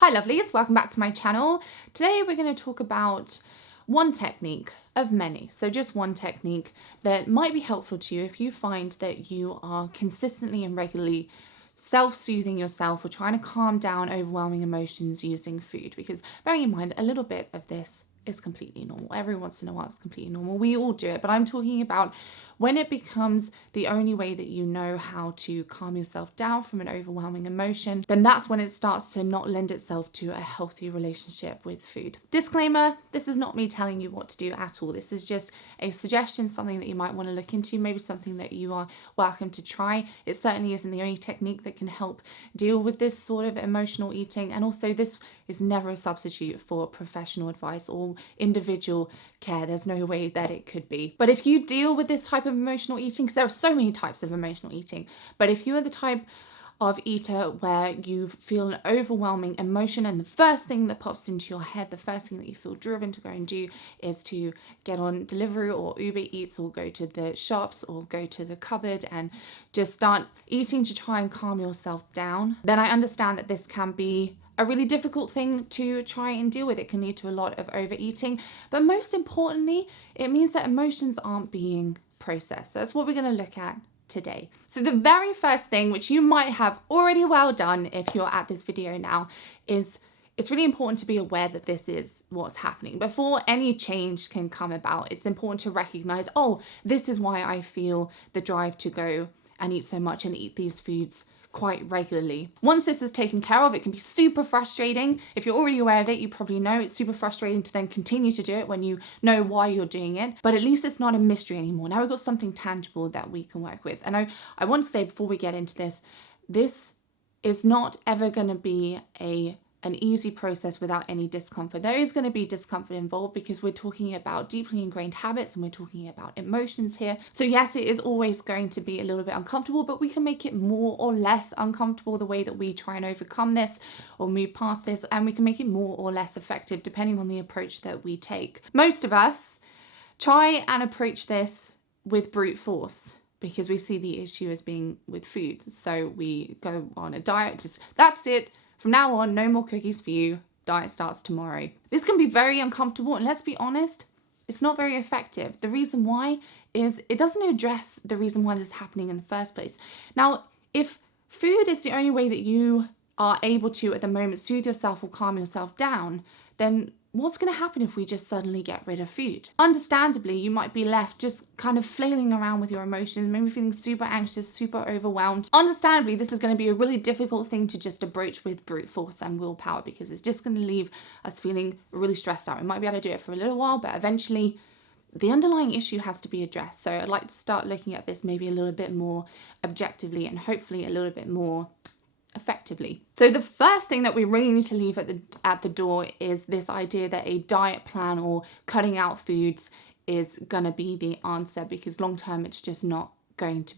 Hi lovelies, welcome back to my channel. Today we're going to talk about one technique of many, so just one technique that might be helpful to you if you find that you are consistently and regularly self-soothing yourself or trying to calm down overwhelming emotions using food, because bearing in mind a little bit of this is completely normal. Every once in a while it's completely normal. We all do it, but I'm talking about when it becomes the only way that you know how to calm yourself down from an overwhelming emotion, then that's when it starts to not lend itself to a healthy relationship with food. Disclaimer, this is not me telling you what to do at all. This is just a suggestion, something that you might want to look into, maybe something that you are welcome to try. It certainly isn't the only technique that can help deal with this sort of emotional eating, and also this is never a substitute for professional advice or individual care. There's no way that it could be. But if you deal with this type of emotional eating, because there are so many types of emotional eating, but if you are the type of eater where you feel an overwhelming emotion and the first thing that pops into your head, the first thing that you feel driven to go and do is to get on delivery or Uber Eats or go to the shops or go to the cupboard and just start eating to try and calm yourself down, then I understand that this can be a really difficult thing to try and deal with. It can lead to a lot of overeating, but most importantly, it means that emotions aren't being processed. So that's what we're going to look at today. So the very first thing, which you might have already well done if you're at this video now, is it's really important to be aware that this is what's happening. Before any change can come about, it's important to recognize, oh, this is why I feel the drive to go and eat so much and eat these foods quite regularly. Once this is taken care of, it can be super frustrating. If you're already aware of it, you probably know it's super frustrating to then continue to do it when you know why you're doing it, but at least it's not a mystery anymore. Now we've got something tangible that we can work with. And I want to say before we get into this, this is not ever going to be an easy process without any discomfort. There is going to be discomfort involved because we're talking about deeply ingrained habits and we're talking about emotions here. So yes, it is always going to be a little bit uncomfortable, but we can make it more or less uncomfortable the way that we try and overcome this or move past this, and we can make it more or less effective depending on the approach that we take. Most of us try and approach this with brute force because we see the issue as being with food. So we go on a diet, just that's it. From now on, no more cookies for you. Diet starts tomorrow. This can be very uncomfortable, and let's be honest, it's not very effective. The reason why is it doesn't address the reason why this is happening in the first place. Now, if food is the only way that you are able to, at the moment, soothe yourself or calm yourself down, then what's going to happen if we just suddenly get rid of food? Understandably, you might be left just kind of flailing around with your emotions, maybe feeling super anxious, super overwhelmed. Understandably, this is going to be a really difficult thing to just approach with brute force and willpower because it's just going to leave us feeling really stressed out. We might be able to do it for a little while, but eventually the underlying issue has to be addressed. So I'd like to start looking at this maybe a little bit more objectively and hopefully a little bit more effectively. So the first thing that we really need to leave at the door is this idea that a diet plan or cutting out foods is gonna be the answer, because long term it's just not going to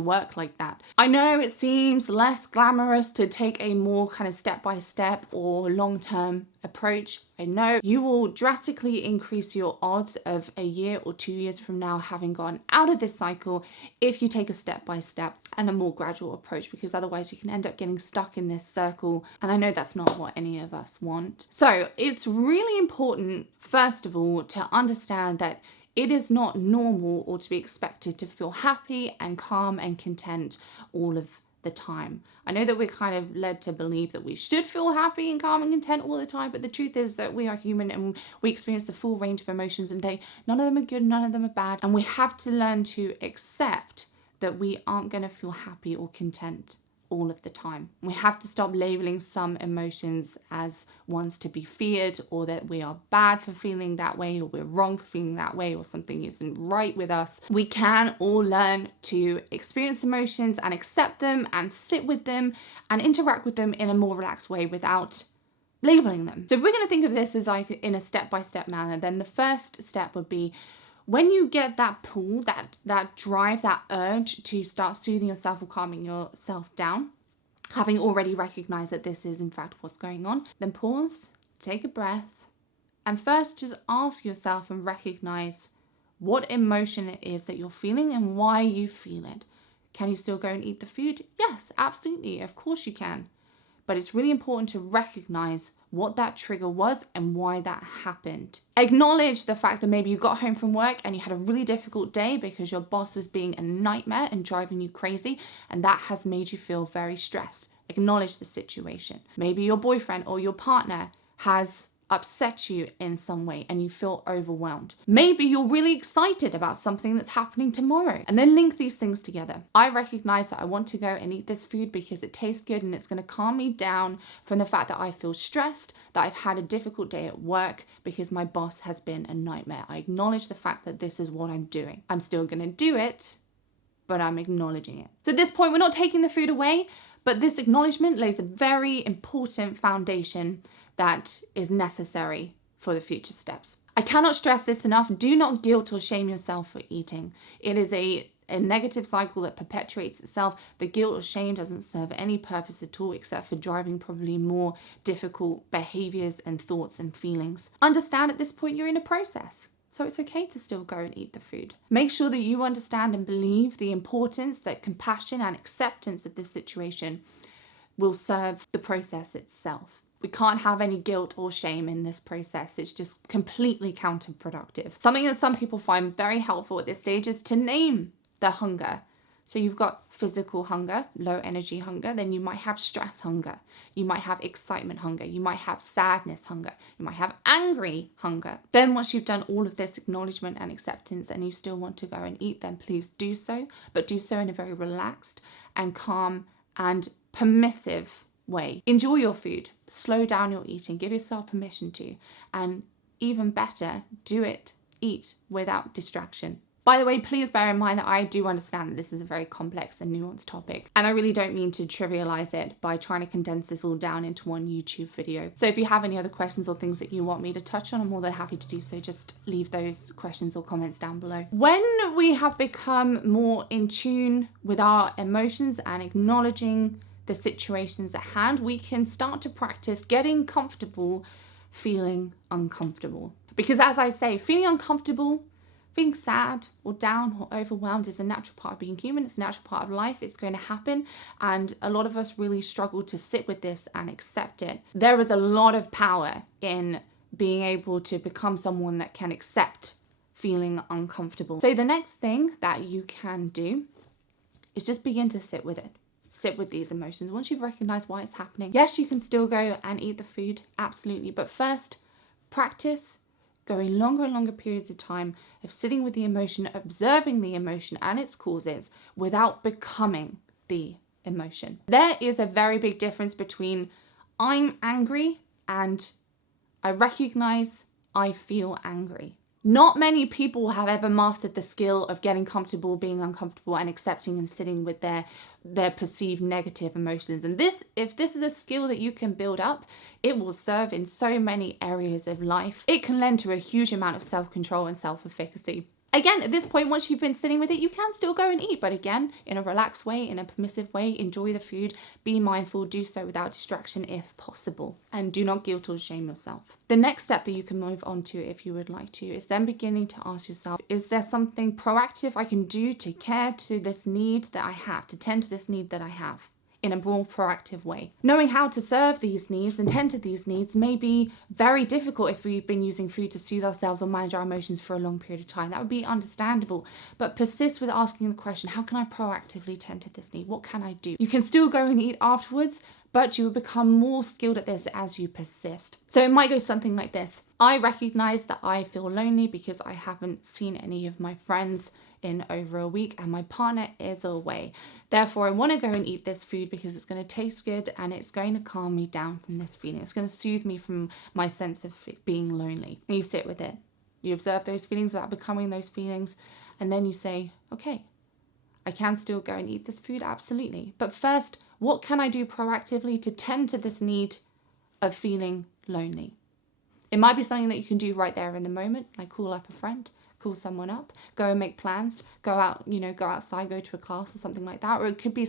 work like that. I know it seems less glamorous to take a more kind of step-by-step or long-term approach. I know you will drastically increase your odds of a year or 2 years from now having gone out of this cycle if you take a step-by-step and a more gradual approach, because otherwise you can end up getting stuck in this circle, and I know that's not what any of us want. So it's really important, first of all, to understand that it is not normal or to be expected to feel happy and calm and content all of the time. I know that we're kind of led to believe that we should feel happy and calm and content all the time, but the truth is that we are human and we experience the full range of emotions, and none of them are good, none of them are bad, and we have to learn to accept that we aren't going to feel happy or content all of the time. We have to stop labeling some emotions as ones to be feared, or that we are bad for feeling that way, or we're wrong for feeling that way, or something isn't right with us. We can all learn to experience emotions and accept them and sit with them and interact with them in a more relaxed way without labeling them. So if we're going to think of this as like in a step-by-step manner, then the first step would be when you get that pull, that drive, that urge to start soothing yourself or calming yourself down, having already recognized that this is in fact what's going on, then pause, take a breath, and first just ask yourself and recognize what emotion it is that you're feeling and why you feel it. Can you still go and eat the food? Yes, absolutely, of course you can. but it's really important to recognize what that trigger was and why that happened. Acknowledge the fact that maybe you got home from work and you had a really difficult day because your boss was being a nightmare and driving you crazy, and that has made you feel very stressed. Acknowledge the situation. Maybe your boyfriend or your partner has upset you in some way and you feel overwhelmed. Maybe you're really excited about something that's happening tomorrow, and then link these things together. I recognize that I want to go and eat this food because it tastes good and it's going to calm me down from the fact that I feel stressed, that I've had a difficult day at work because my boss has been a nightmare. I acknowledge the fact that this is what I'm doing. I'm still going to do it, but I'm acknowledging it. So at this point, we're not taking the food away, but this acknowledgement lays a very important foundation that is necessary for the future steps. I cannot stress this enough. Do not guilt or shame yourself for eating. It is a negative cycle that perpetuates itself. The guilt or shame doesn't serve any purpose at all, except for driving probably more difficult behaviors and thoughts and feelings. Understand at this point you're in a process, so it's okay to still go and eat the food. Make sure that you understand and believe the importance that compassion and acceptance of this situation will serve the process itself. We can't have any guilt or shame in this process. It's just completely counterproductive. Something that some people find very helpful at this stage is to name the hunger. So you've got physical hunger, low energy hunger, then you might have stress hunger, you might have excitement hunger, you might have sadness hunger, you might have angry hunger. Then once you've done all of this acknowledgement and acceptance and you still want to go and eat, then please do so, but do so in a very relaxed and calm and permissive way. Enjoy your food, slow down your eating, give yourself permission to, and even better, eat without distraction. By the way, please bear in mind that I do understand that this is a very complex and nuanced topic, and I really don't mean to trivialize it by trying to condense this all down into one YouTube video. So if you have any other questions or things that you want me to touch on, I'm more than happy to do so. Just leave those questions or comments down below. When we have become more in tune with our emotions and acknowledging the situations at hand, we can start to practice getting comfortable feeling uncomfortable. Because as I say, feeling uncomfortable, feeling sad or down or overwhelmed is a natural part of being human. It's a natural part of life. It's going to happen. And a lot of us really struggle to sit with this and accept it. There is a lot of power in being able to become someone that can accept feeling uncomfortable. So the next thing that you can do is just begin to sit with it. Sit with these emotions. Once you've recognized why it's happening, yes, you can still go and eat the food, absolutely. But first, practice going longer and longer periods of time of sitting with the emotion, observing the emotion and its causes without becoming the emotion. There is a very big difference between I'm angry and I recognize I feel angry. Not many people have ever mastered the skill of getting comfortable, being uncomfortable, and accepting and sitting with their perceived negative emotions. And if this is a skill that you can build up, it will serve in so many areas of life. It can lend to a huge amount of self-control and self-efficacy. Again, at this point, once you've been sitting with it, you can still go and eat, but again, in a relaxed way, in a permissive way, enjoy the food, be mindful, do so without distraction if possible, and do not guilt or shame yourself. The next step that you can move on to, if you would like to, is then beginning to ask yourself, is there something proactive I can do to care to this need that I have, to tend to this need that I have? In a more proactive way. Knowing how to serve these needs and tend to these needs may be very difficult if we've been using food to soothe ourselves or manage our emotions for a long period of time. That would be understandable, but persist with asking the question, how can I proactively tend to this need? What can I do? You can still go and eat afterwards, but you will become more skilled at this as you persist. So it might go something like this. I recognize that I feel lonely because I haven't seen any of my friends in over a week and my partner is away. Therefore, I want to go and eat this food because it's going to taste good and it's going to calm me down from this feeling. It's going to soothe me from my sense of being lonely. And you sit with it. You observe those feelings without becoming those feelings. And then you say, okay, I can still go and eat this food, absolutely. But first, what can I do proactively to tend to this need of feeling lonely? It might be something that you can do right there in the moment, like call up a friend, call someone up, go and make plans, go out, go outside, go to a class or something like that. Or it could be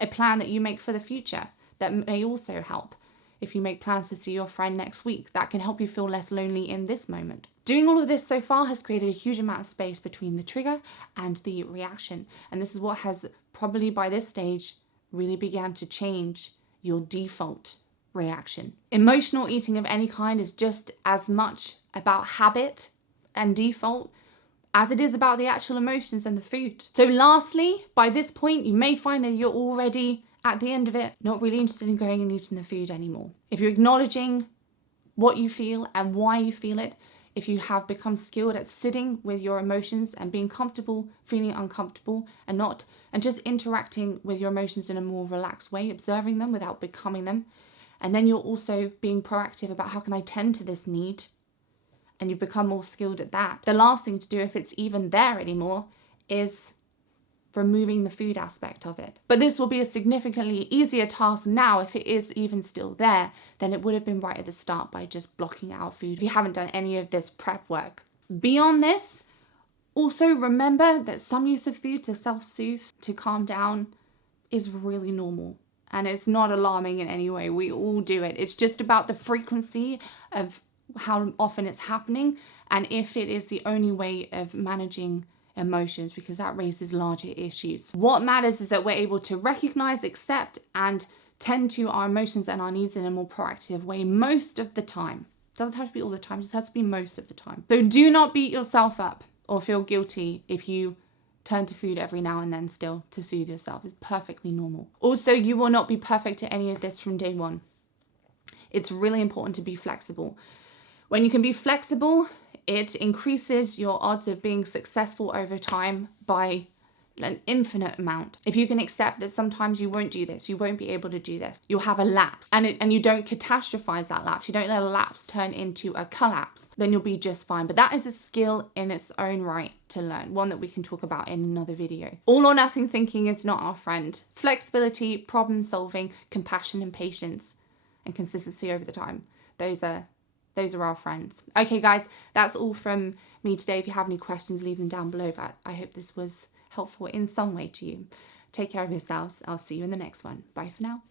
a plan that you make for the future that may also help. If you make plans to see your friend next week, that can help you feel less lonely in this moment. Doing all of this so far has created a huge amount of space between the trigger and the reaction. And this is what has probably by this stage really began to change your default reaction. Emotional eating of any kind is just as much about habit and default as it is about the actual emotions and the food. So lastly, by this point, you may find that you're already at the end of it, not really interested in going and eating the food anymore. If you're acknowledging what you feel and why you feel it, if you have become skilled at sitting with your emotions and being comfortable, feeling uncomfortable, and just interacting with your emotions in a more relaxed way, observing them without becoming them. And then you're also being proactive about how can I tend to this need, and you've become more skilled at that. The last thing to do, if it's even there anymore, is removing the food aspect of it. But this will be a significantly easier task now if it is even still there than it would have been right at the start by just blocking out food if you haven't done any of this prep work. Beyond this, also remember that some use of food to self-soothe, to calm down, is really normal. And it's not alarming in any way. We all do it. It's just about the frequency of how often it's happening and if it is the only way of managing emotions, because that raises larger issues. What matters is that we're able to recognize, accept, and tend to our emotions and our needs in a more proactive way most of the time. Doesn't have to be all the time, just has to be most of the time. So do not beat yourself up or feel guilty if you turn to food every now and then still to soothe yourself. It's perfectly normal. Also, you will not be perfect at any of this from day one. It's really important to be flexible. When you can be flexible, it increases your odds of being successful over time by an infinite amount. If you can accept that sometimes you won't do this, you won't be able to do this, you'll have a lapse, and you don't catastrophize that lapse, you don't let a lapse turn into a collapse, then you'll be just fine. But that is a skill in its own right to learn, one that we can talk about in another video. All or nothing thinking is not our friend. Flexibility, problem solving, compassion and patience, and consistency over the time. Those are our friends. Okay guys, that's all from me today. If you have any questions, leave them down below, but I hope this was helpful in some way to you. Take care of yourselves. I'll see you in the next one. Bye for now.